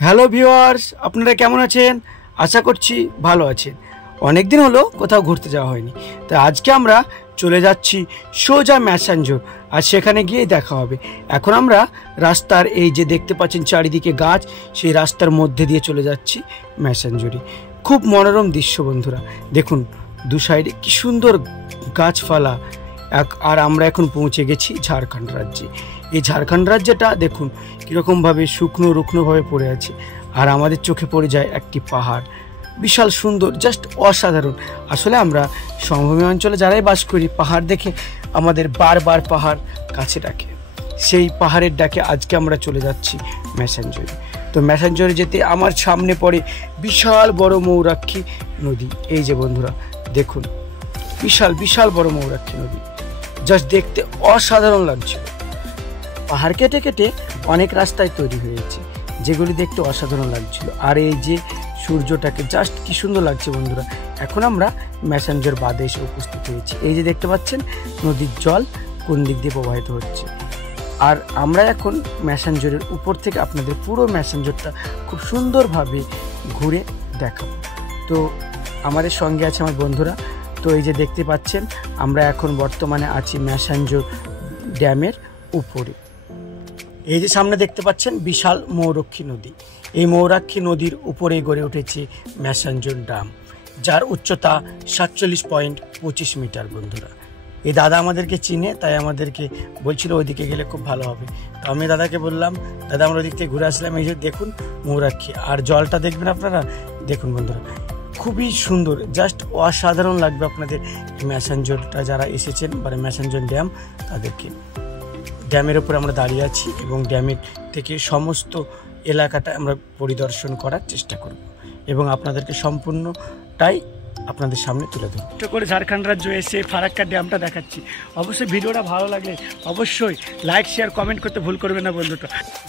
Hello viewers, আপনারা কেমন আছেন? আশা করছি ভালো আছেন। অনেক দিন হলো কোথাও ঘুরতে যাওয়া হয়নি, তাই আজকে আমরা চলে যাচ্ছি সোজা ম্যাসাঞ্জোর, আর সেখানে গিয়ে দেখা হবে। এখন আমরা রাস্তার এই যে দেখতে পাচ্ছেন চারিদিকে গাছ, সেই রাস্তার মধ্যে দিয়ে চলে যাচ্ছি ম্যাসাঞ্জোরে। খুব মনোরম দৃশ্য বন্ধুরা, দেখুন দু সাইডে কি সুন্দর গাছপালা। আর আমরা এখন পৌঁছে গেছি ঝাড়খণ্ড রাজ্যে। এই ঝাড়খণ্ড রাজ্যটা দেখুন কীরকমভাবে শুকনো রুকনোভাবে পড়ে আছে, আর আমাদের চোখে পড়ে যায় একটি পাহাড়, বিশাল সুন্দর, জাস্ট অসাধারণ। আসলে আমরা সমভূমি অঞ্চলে যারাই বাস করি, পাহাড় দেখে আমাদের বারবার পাহাড় কাছে ডাকে। সেই পাহাড়ের ডাকে আজকে আমরা চলে যাচ্ছি ম্যাসাঞ্জোরে। তো ম্যাসাঞ্জোরে যেতে আমার সামনে পড়ে বিশাল বড় ময়ূরাক্ষী নদী। এই যে বন্ধুরা দেখুন, বিশাল বিশাল বড় ময়ূরাক্ষী নদী, জাস্ট দেখতে অসাধারণ লাগছিল। পাহাড় কেটে কেটে অনেক রাস্তায় তৈরি হয়েছে, যেগুলি দেখতে অসাধারণ লাগছিল। আর এই যে সূর্যটাকে জাস্ট কি সুন্দর লাগছে বন্ধুরা। এখন আমরা ম্যাসাঞ্জোর বাঁধে এসে উপস্থিত হয়েছি। এই যে দেখতে পাচ্ছেন নদীর জল কোন দিক দিয়ে প্রবাহিত হচ্ছে, আর আমরা এখন ম্যাসাঞ্জোরের উপর থেকে আপনাদের পুরো ম্যাসাঞ্জোরটা খুব সুন্দরভাবে ঘুরে দেখাবো। তো আমাদের সঙ্গে আছে আমার বন্ধুরা। তো এই যে দেখতে পাচ্ছেন আমরা এখন বর্তমানে আছি ম্যাসাঞ্জোর ড্যামের উপরে। এই যে সামনে দেখতে পাচ্ছেন বিশাল ময়ূরাক্ষী নদী। এই ময়ূরাক্ষী নদীর উপরেই গড়ে উঠেছে ম্যাসাঞ্জোর ড্যাম, যার উচ্চতা 47.25 মিটার বন্ধুরা। এই দাদা আমাদেরকে চিনে, তাই আমাদেরকে বলছিল ওইদিকে গেলে খুব ভালো হবে। তো আমি দাদাকে বললাম, দাদা আমরা ওই দিক থেকে ঘুরে আসলাম। এই যে দেখুন ময়ূরাক্ষী, আর জলটা দেখবেন আপনারা, দেখুন বন্ধুরা খুবই সুন্দর, জাস্ট অসাধারণ লাগবে আপনাদের ম্যাসাঞ্জোরটা যারা এসেছেন, মানে ম্যাসাঞ্জোর ড্যাম তাদেরকে। ড্যামের উপরে আমরা দাঁড়িয়ে আছি এবং ড্যামের থেকে সমস্ত এলাকাটা আমরা পরিদর্শন করার চেষ্টা করব এবং আপনাদেরকে সম্পূর্ণটাই আপনাদের সামনে তুলে ধরব। ছোট করে ঝাড়খণ্ড রাজ্য এসে ফারাক্কা ড্যামটা দেখাচ্ছি। অবশ্যই ভিডিওটা ভালো লাগলে অবশ্যই লাইক শেয়ার কমেন্ট করতে ভুল করবেন না বন্ধুটা।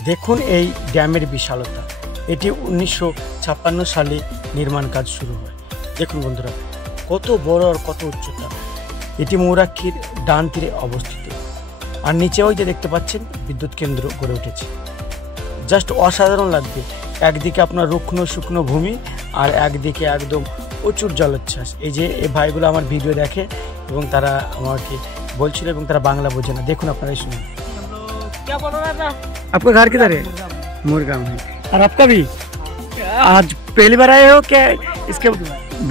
দেখুন এই ড্যামের বিশালতা। এটি 1956 সালে নির্মাণ কাজ শুরু হয়। দেখুন বন্ধুরা কত বড় আর কত উচ্চতা। এটি ময়ূরাক্ষীর ডান তীরে অবস্থিত, আর নিচে ওই যে দেখতে পাচ্ছেন বিদ্যুৎ কেন্দ্র গড়ে উঠেছে, জাস্ট অসাধারণ লাগবে। একদিকে আপনার রুগ্ন শুকনো ভূমি, আর একদিকে একদম প্রচুর জলোচ্ছ্বাস। এই যে এই ভাইগুলো আমার ভিডিও দেখে এবং তারা আমাকে বলছিল, এবং তারা বাংলা বোঝে না। দেখুন আপনারাই শুনুন। आपका घर किधर है? मुरगांव है। और आपका भी? आज पहली बार आए हो क्या? इसके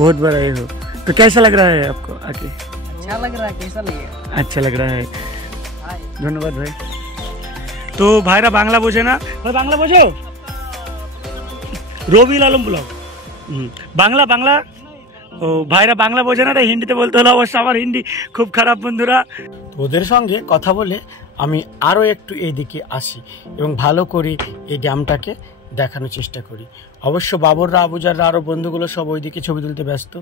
बहुत बार आए हो, तो कैसा लग रहा है आपको आके? अच्छा लग रहा है। कैसा लगेगा? अच्छा लग रहा है, ধন্যবাদ ভাই। তো ভাইরা বাংলা বোঝে না, ভাই বাংলা বোঝো? রবিউল আলম ব্লগ বাংলা বাংলা। ও ভাইরা বাংলা বোঝে না, তাই হিন্দিতে বলতে হলো। অবশ্য আমার হিন্দি খুব খারাপ বন্ধুরা। ওদের সঙ্গে কথা বলে আমি আরও একটু এইদিকে আসি এবং ভালো করে এই ড্যামটাকে দেখানোর চেষ্টা করি। অবশ্য বাবররা, আবুজাররা, আরও বন্ধুগুলো সব ওইদিকে ছবি তুলতে ব্যস্ত।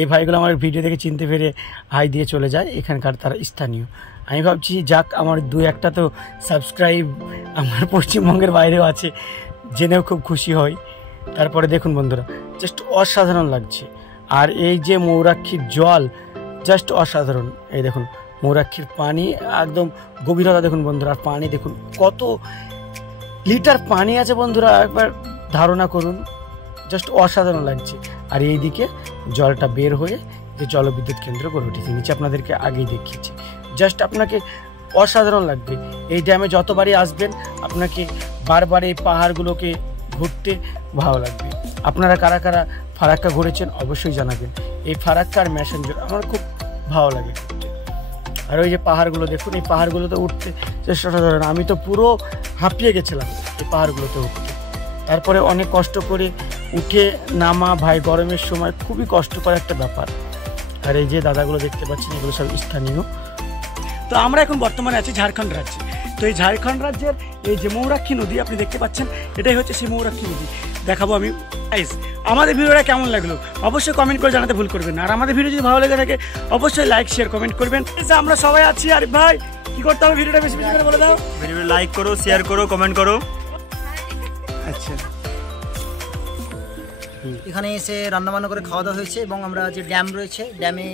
এই ভাইগুলো আমার ভিডিও দেখে চিনতে পেরে হাই দিয়ে চলে যায়, এখানকার তারা স্থানীয়। আমি ভাবছি যাক, আমার দু একটা তো সাবস্ক্রাইব আমার পশ্চিমবঙ্গের বাইরেও আছে, জেনেও খুব খুশি হই। তারপরে দেখুন বন্ধুরা জাস্ট অসাধারণ লাগছে। আর এই যে ময়ূরাক্ষীর জল জাস্ট অসাধারণ। এই দেখুন ময়ূরাক্ষীর পানি একদম গভীরতা দেখুন বন্ধুরা, আর পানি দেখুন কত লিটার পানি আছে বন্ধুরা, একবার ধারণা করুন, জাস্ট অসাধারণ লাগছে। আর এইদিকে জলটা বের হয়ে যে জলবিদ্যুৎ কেন্দ্র গড়ে উঠেছে, নিচে আপনাদেরকে আগেই দেখিয়েছি। জাস্ট আপনাকে অসাধারণ লাগবে। এই ড্যামে যতবারই আসবেন আপনাকে বারবার এই পাহাড়গুলোকে ঘুরতে ভালো লাগবে। আপনারা কারা কারা ফারাক্কা ঘুরেছেন অবশ্যই জানাবেন। এই ফারাক্কা আর ম্যাসাঞ্জোর আমার খুব ভালো লাগে ঘুরতে। আর ওই যে পাহাড়গুলো দেখুন, এই পাহাড়গুলোতে উঠতে চেষ্টা অসাধারণ। আমি তো পুরো হাঁপিয়ে গেছিলাম এই পাহাড়গুলোতে উঠতে। তারপরে অনেক কষ্ট করে উঠে নামা, ভাই গরমের সময় খুবই কষ্টকর একটা ব্যাপার। আর এই যে দাদাগুলো দেখতে পাচ্ছেন এগুলো সব স্থানীয়। তো আমরা এখন বর্তমানে আছি ঝাড়খণ্ড রাজ্যে। তো এই ঝাড়খণ্ড রাজ্যের এই যে ময়ূরাক্ষী নদী আপনি দেখতে পাচ্ছেন, এটাই হচ্ছে সেই ময়ূরাক্ষী নদী। দেখাবো আমি। আমাদের ভিডিওটা কেমন লাগলো অবশ্যই কমেন্ট করে জানাতে ভুল করবেন না। আর আমাদের ভিডিও যদি ভালো লেগে থাকে অবশ্যই লাইক শেয়ার কমেন্ট করবেন। আমরা সবাই আছি। আর ভাই কি করতে হবে, ভিডিওটা বেশি বেশি করে বলে দাও। ভিডিওটা লাইক করো, শেয়ার করো, কমেন্ট করো। আচ্ছা, এখানে এসে রান্নাবান্না করে খাওয়া দাওয়া হয়েছে এবং আমরা যে ড্যাম রয়েছে ড্যামে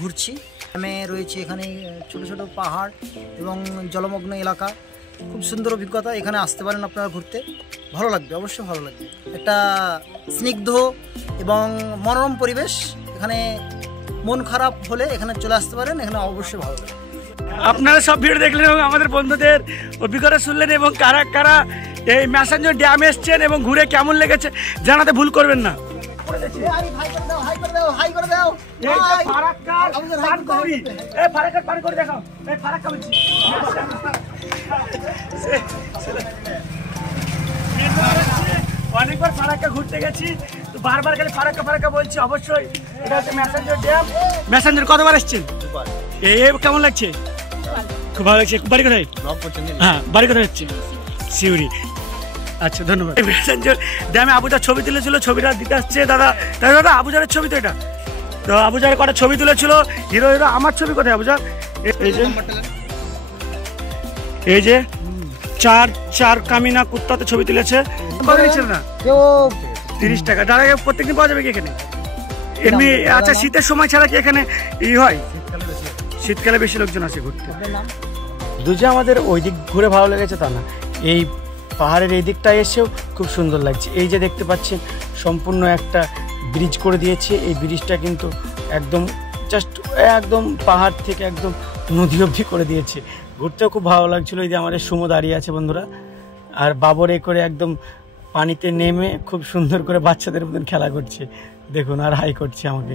ঘুরছি। ড্যামে রয়েছে এখানে ছোট ছোট পাহাড় এবং জলমগ্ন এলাকা, খুব সুন্দর অভিজ্ঞতা। এখানে আসতে পারেন আপনারা ঘুরতে, ভালো লাগবে, অবশ্যই ভালো লাগবে। একটা স্নিগ্ধ এবং মনোরম পরিবেশ। এখানে মন খারাপ হলে এখানে চলে আসতে পারেন, এখানে অবশ্যই ভালো লাগবে। আপনারা সব ভিডিও দেখলেন এবং আমাদের বন্ধুদের অভিজ্ঞতা শুনলেন এবং কারা কারা এই ম্যাসাঞ্জোর ড্যাম এসছেন এবং ঘুরে কেমন লেগেছে জানাতে ভুল করবেন না। অনেকবার ফারাক্কা ঘুরতে গেছি, তো বারবার খালি ফারাক্কা বলছি। অবশ্যই এটা হচ্ছে ম্যাসাঞ্জোর ড্যাম। ম্যাসাঞ্জোর কতবার এসছেন? কেমন লাগছে? খুব ভালো লাগছে। বাড়ি কোথায়? হ্যাঁ, বাড়ি কোথায় হচ্ছে? সিউড়ি। আচ্ছা, ধন্যবাদ। ম্যাসাঞ্জোর ড্যামে আবুজার ছবি তুলেছিল, ছবিটা দিতে আসছে দাদা। দাদা আবুজারের ছবি তো এটা, তো আবুজার কটা ছবি তুলেছিল। হিরো আমার ছবি কোথায় আবুজার? এই যে চার কামিনা কুত্তাতে ছবি তুলেছে। কত নিচ্ছেন না? 30 টাকা। দাঁড়া, প্রত্যেকদিন পাওয়া যাবে কি এখানে? এমনি আচ্ছা, শীতের সময় ছাড়া কি এখানে হয়? শীতকালে বেশি লোকজন আসে ঘুরতে। দুজে আমাদের ওই দিক ঘুরে ভালো লেগেছে তা না, এই পাহাড়ের এই দিকটা এসেও খুব সুন্দর লাগছে। এই যে দেখতে পাচ্ছেন সম্পূর্ণ একটা ব্রিজ করে দিয়েছে। এই ব্রিজটা কিন্তু একদম পাহাড় থেকে একদম নদী অবধি করে দিয়েছে। ঘুরতেও খুব ভালো লাগছিল। এই যে আমাদের সুমো দাঁড়িয়ে আছে বন্ধুরা, আর বাবরে করে একদম পানিতে নেমে খুব সুন্দর করে বাচ্চাদের মতন খেলা করছে, দেখুন, আর হাই করছে আমাকে।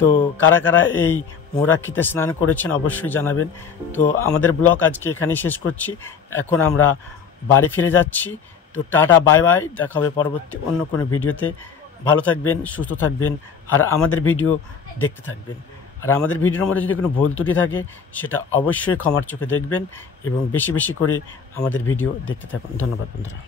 তো কারা কারা এই মৌরাক্ষীতে স্নান করেছেন অবশ্যই জানাবেন। তো আমাদের ব্লগ আজকে এখানেই শেষ করছি। এখন আমরা বাড়ি ফিরে যাচ্ছি। তো টাটা, বাই বাই, দেখা হবে পরবর্তী অন্য কোনো ভিডিওতে। ভালো থাকবেন, সুস্থ থাকবেন, আর আমাদের ভিডিও দেখতে থাকবেন। আর আমাদের ভিডিওর মধ্যে যদি কোনো ভুল ত্রুটি থাকে সেটা অবশ্যই ক্ষমার চোখে দেখবেন এবং বেশি বেশি করে আমাদের ভিডিও দেখতে থাকুন। ধন্যবাদ বন্ধুরা।